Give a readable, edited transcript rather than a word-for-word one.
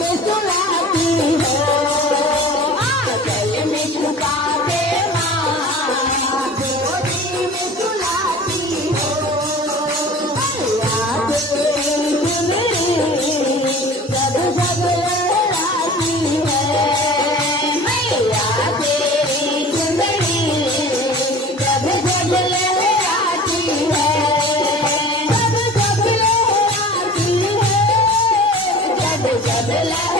में सुलाती हो, आंचल में छुपा के माँ गोदी में सुलाती हो। मैया तेरी चुनरी जब जब लहराती है, मैया तेरी चुनरी जब जब लहराती है, जब जब लहराती है, जब जब लहराती है।